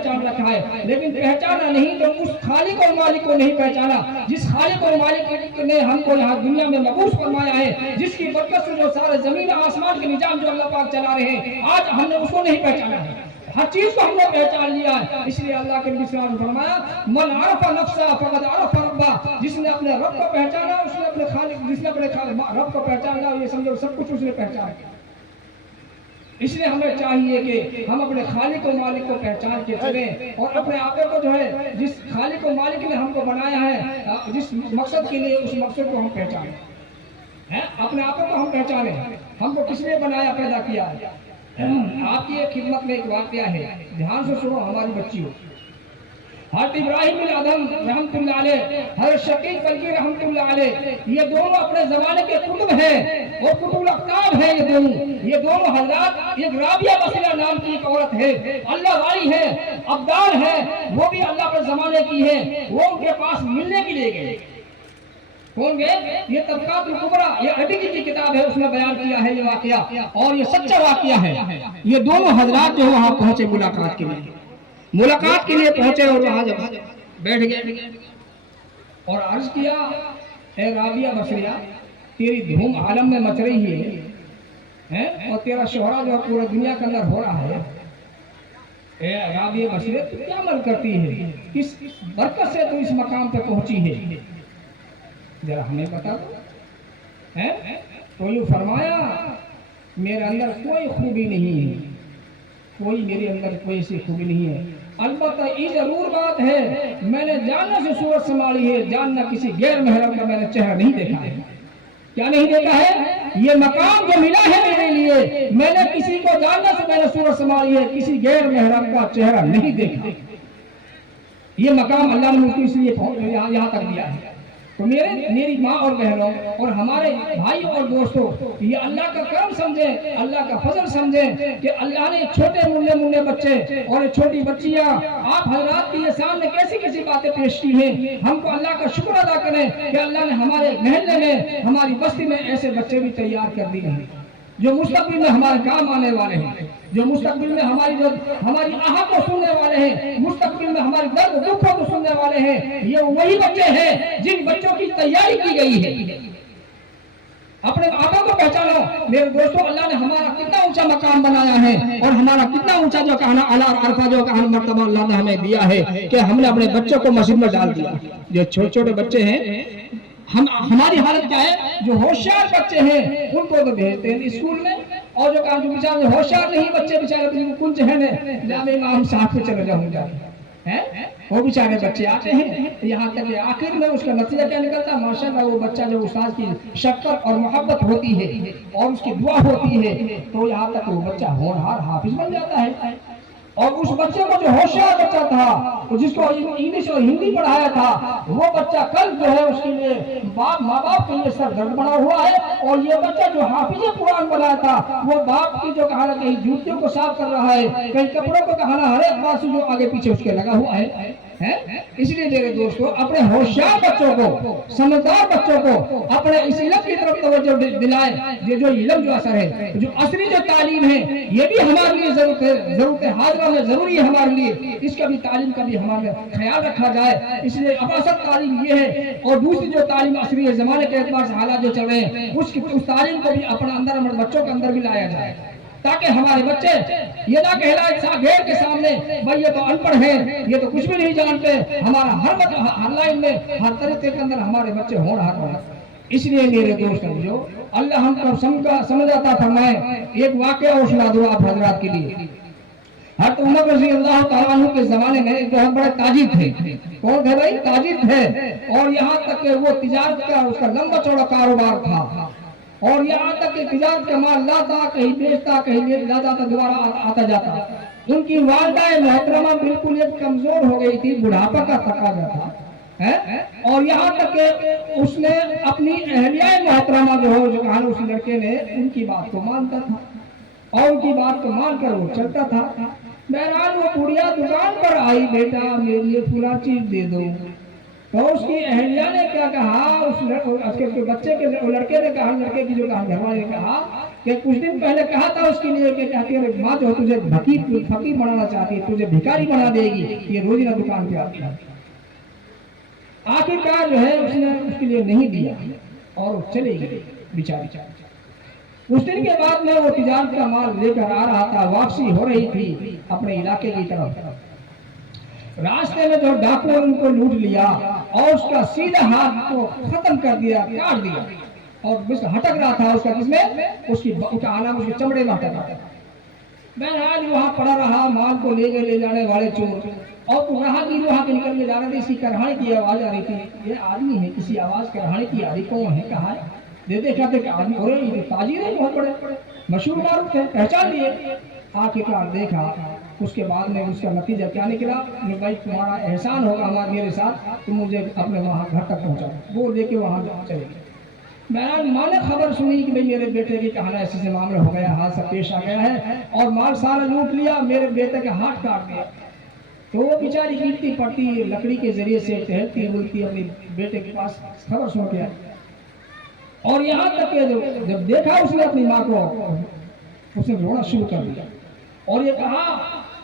پہچان رکھا ہے، لیکن پہچانا نہیں تو اس خالق اور مالک کو نہیں پہچانا جس خالق اور مالک نے ہم کو یہاں دنیا میں مبعوث فرمایا ہے، جس کی برکت سے جو سارے زمین آسمان کے نظام جو اللہ پاک چلا رہے ہیں، آج ہم نے اس کو نہیں پہچانا ہے، ہر چیز کو ہم نے پہچان لیا ہے۔ اس لیے اللہ کے نبی صلی اللہ علیہ وسلم نے فرمایا من عرف نفسہ فقد عرف ربہ، جس نے اپنے رب کو پہچانا اس نے اپنے خالق، جس نے اپنے رب کو پہچانا یہ سمجھو سب کچھ اس نے پہچان کیا۔ اس لیے ہمیں چاہیے کہ ہم اپنے خالق و مالک کو پہچان کے چلیں اور اپنے آپ کو جو ہے جس خالق و مالک نے ہم کو بنایا ہے جس مقصد کے لیے اس مقصد کو ہم پہچانیں، اپنے آپ کو ہم پہچانیں ہم کو کس نے بنایا پیدا کیا ہے۔ آپ کی ایک خدمت میں ایک واقعہ ہے، دھیان سے سنو ہماری بچیوں۔ حضرت ابراہیم بن ادہم رحمت اللہ علیہ، حضرت شقیق بلخی رحمت اللہ علیہ، یہ دونوں اپنے زمانے کے قطب ہیں اور قطب الاقطاب ہیں۔ یہ دونوں حضرات، ایک رابعہ بصریہ نام کی ایک عورت ہے، اللہ والی ہے، ابدال ہے، وہ بھی اللہ کے زمانے کی ہے، وہ ان کے پاس ملنے کے لیے گئے۔ کون گئے؟ یہ طبقات الکبریٰ، یہ عربی کی کتاب ہے، اس میں بیان کیا ہے یہ واقعہ اور یہ سچا واقعہ ہے۔ یہ دونوں حضرات جو وہاں پہنچے ملاقات کے لیے پہنچے اور وہاں جب بیٹھ گئے اور عرض کیا اے رابعہ بصریہ تیری دھوم عالم میں مچ رہی ہے اور تیرا شہرہ جو پورا دنیا کے اندر ہو رہا ہے، اے رابعہ بصریہ تو کیا عمل کرتی ہے، کس برکت سے تو اس مقام پہ پہنچی ہے، ذرا ہمیں بتا دو۔ تو یہ فرمایا میرے اندر کوئی خوبی نہیں ہے، کوئی میرے اندر کوئی ایسی خوبی نہیں ہے، البتہ یہ ضرور بات ہے میں نے جاننا سے صورت سنبھالی ہے، جاننا کسی غیر محرم کا میں نے چہرہ نہیں دیکھا ہے۔ کیا نہیں دیکھا ہے؟ یہ مقام جو ملا ہے میرے لیے، میں نے کسی کو جاننا سے میں نے صورت سنبھالی ہے، کسی غیر محرم کا چہرہ نہیں دیکھا۔ یہ مقام اللہ نے مجھ کو اس لیے یہاں تک دیا ہے۔ تو میری ماں اور بہنوں اور ہمارے بھائی اور دوستوں، یہ اللہ کا کرم سمجھیں، اللہ کا فضل سمجھیں کہ اللہ نے چھوٹے منہ بچے اور چھوٹی بچیاں آپ حضرات کی یہ سامنے کیسی کیسی باتیں پیش کی ہیں، ہم کو اللہ کا شکر ادا کریں کہ اللہ نے ہمارے محلے میں ہماری بستی میں ایسے بچے بھی تیار کر دیے ہیں جو مستقبل میں ہمارے کام آنے والے ہیں، جو مستقبل میں ہماری آہت کو سننے والے ہیں، مستقبل میں ہمارے درد دکھوں کو سننے والے ہیں۔ یہ وہی بچے ہیں جن بچوں کی تیاری کی گئی ہے۔ اپنے آقا کو پہچانو میرے دوستوں، اللہ نے ہمارا کتنا اونچا مقام بنایا ہے اور ہمارا کتنا اونچا جو کہنا اعلیٰ عرفہ جو کہنا مرتبہ اللہ نے ہمیں دیا ہے کہ ہم نے اپنے بچوں کو مسجد میں ڈال دیا۔ جو چھوٹے چھوٹے بچے ہیں، ہماری حالت کیا ہے؟ جو ہوشیار بچے ہیں ان کو تو بھیجتے ہیں اسکول میں، اور جو بیچارے ہوشیار نہیں بچے بیچارے کنج ہیں جانے امام صاحب پہ چلے جاؤں گا، وہ بیچارے بچے آتے ہیں یہاں تک کہ آخر میں اس کا نتیجہ کیا نکلتا ہے؟ ماشاءاللہ وہ بچہ جو استاد کی شفقت اور محبت ہوتی ہے اور اس کی دعا ہوتی ہے تو یہاں تک وہ بچہ ہونہار حافظ بن جاتا ہے۔ اور اس بچے کو جو ہوشیار بچہ تھا جس کو انگلش اور ہندی پڑھایا تھا، وہ بچہ کل جو ہے اس کے لیے ماں باپ کے لیے سر درد بنا ہوا ہے، اور یہ بچہ جو حافظ قرآن بنایا تھا وہ باپ کی جو کہنا کہیں جوتیوں کو صاف کر رہا ہے، کہیں کپڑوں کو کہنا ہر ایک بات سے جو آگے پیچھے اس کے لگا ہوا ہے۔ اس لیے میرے دوستو اپنے ہوشیار بچوں کو، سمجھدار بچوں کو اپنے اس علم کی طرف توجہ دلائیں، جو علم جو اثر ہے، جو عصری جو تعلیم ہے یہ بھی ہمارے لیے ضرورت حاضرہ میں ضروری ہے ہمارے لیے، اس کا بھی تعلیم کا بھی ہمارا خیال رکھا جائے۔ اس لیے اباسط تعلیم یہ ہے، اور دوسری جو تعلیم عصری زمانے کے اعتبار سے حالات جو چل رہے ہیں اس تعلیم کو بھی اپنے اندر ہمارے بچوں کے اندر بھی لایا جائے، تاکہ ہمارے بچے یہ نہ کہلائے گھیر کے سامنے بھائی یہ تو ان پڑھ ہیں، یہ تو کچھ بھی نہیں جانتے، ہمارا ہر لائن میں ہر طریقے کے اندر ہمارے بچے ہونہار ہوں۔ اس لیے میرے دوستوں جو اللہ ہم کو سمجھ عطا فرمائے، ایک واقعہ اور سنا دوں آپ حضرات کے لیے۔ حضرت عمر رضی اللہ تعالیٰ عنہ کے زمانے میں ایک بہت بڑے تاجر تھے۔ کون تھے بھائی؟ تاجر تھے، اور یہاں تک کہ وہ تجارت کا اس کا لمبا چوڑا کاروبار تھا، اور یہاں تک کہ تجارت کا مال لاتا کہیں بیچتا کہیں لا جاتا دوبارہ آتا جاتا۔ ان کی والدہ محترمہ بالکل ایک کمزور ہو گئی تھی، بڑھاپا کا تقاضا تھا، اور یہاں تک کہ اس نے اپنی اہلیہ محترمہ جو ہے جو کہا اس لڑکے نے ان کی بات کو مانتا تھا اور ان کی بات کو مان کر وہ چلتا تھا۔ بہرحال وہ بڑھیا دکان پر آئی، بیٹا میرے لیے پورا چیز دے دو، تو اس کی اہلیہ نے کیا کہا، اس بچے کے لڑکے نے کہا، لڑکے کی جو کہا گھر والے نے کہا کہ کچھ دن پہلے کہا تھا اس کے لیے کہ کہتی ہے ماں جو تجھے فقیر بنانا چاہتی ہے، تجھے بھکاری بنا دے گی، یہ روزی نہ دکان پہ آتی ہے۔ آخرکار جو ہے اس نے اس کے لیے نہیں دیا اور وہ چلے گئی بیچاری۔ کچھ دن کے بعد میں وہ تجارت کا مال لے کر آ رہا تھا، واپسی ہو رہی تھی اپنے علاقے کی طرف، راستے میں جو ڈاکو ان کو لوٹ لیا اور اس کا سیدھا ہاتھ کو ختم کر دیا، کاٹ دیا، اور بس ہٹک رہا تھا اس کا، کس میں اس کی آنا اس کے چمڑے میں ہٹک رہا تھا۔ بہرحال وہاں پڑا رہا، مال کو لے گئے لے جانے والے چور، اور راہگیر وہاں کے نکل کے جا رہے تھے، اسی کرہانے کی آواز آ رہی تھی، یہ آدمی ہے، کسی آواز کرہانے کی آ رہی، کون ہے، کہاں ہے؟ دیکھا کہ آدمی ہو رہے ہیں، تاجر ہیں، بہت بڑے مشہور معروف تھے، پہچان لیے۔ آخرکار دیکھا، اس کے بعد میں اس کا نتیجہ کیا نکلا کہ بھائی تمہارا احسان ہوگا میرے ساتھ، تم مجھے اپنے وہاں گھر تک پہنچاؤ۔ وہ لے کے وہاں چلے گئے۔ بہرحال ماں نے خبر سنی کہ میرے بیٹے کی کہانا ایسے سے معاملہ ہو گیا، حادثہ پیش آ گیا ہے اور مال سارا لوٹ لیا، میرے بیٹے کا ہاتھ کاٹ دیا۔ تو وہ بیچاری گرتی پڑتی لکڑی کے ذریعے سے ٹہلتی بولتی اپنے بیٹے کے پاس خبر سن کے آئی، اور یہاں تک کہ جب دیکھا اس نے اپنی ماں کو، اس نے رونا شروع کر دیا اور یہ کہا،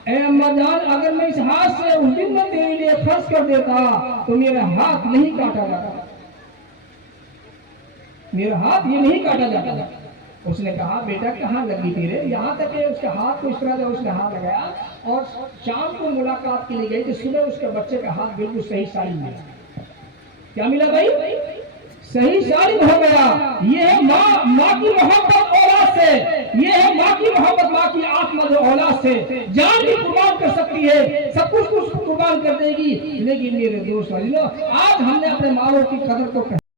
اے اماں جان، اگر میں اس ہاتھ سے اس دن میں تیرے لیے خرچ کر دیتا تو میرا ہاتھ نہیں کاٹا جاتا، میرا ہاتھ یہ نہیں کاٹا جاتا۔ اس نے کہا، بیٹا کہاں لگی تیرے؟ یہاں تک کہ اس کے ہاتھ کو اس طرح جب اس نے ہاتھ لگایا اور شام کو ملاقات کے لیے گئی تو صبح اس کے بچے کا ہاتھ بالکل صحیح سالم ملا۔ کیا ملا بھائی؟ صحیح سالم ہو گیا۔ یہ ہے ماں کی محبت اولاد سے، یہ ہے ماں کی محبت، ماں کی آتما جو اولاد سے جان بھی قربان کر سکتی ہے، سب کچھ قربان کر دے گی۔ لیکن میرے دوست آج ہم نے اپنے ماں کی قدر کو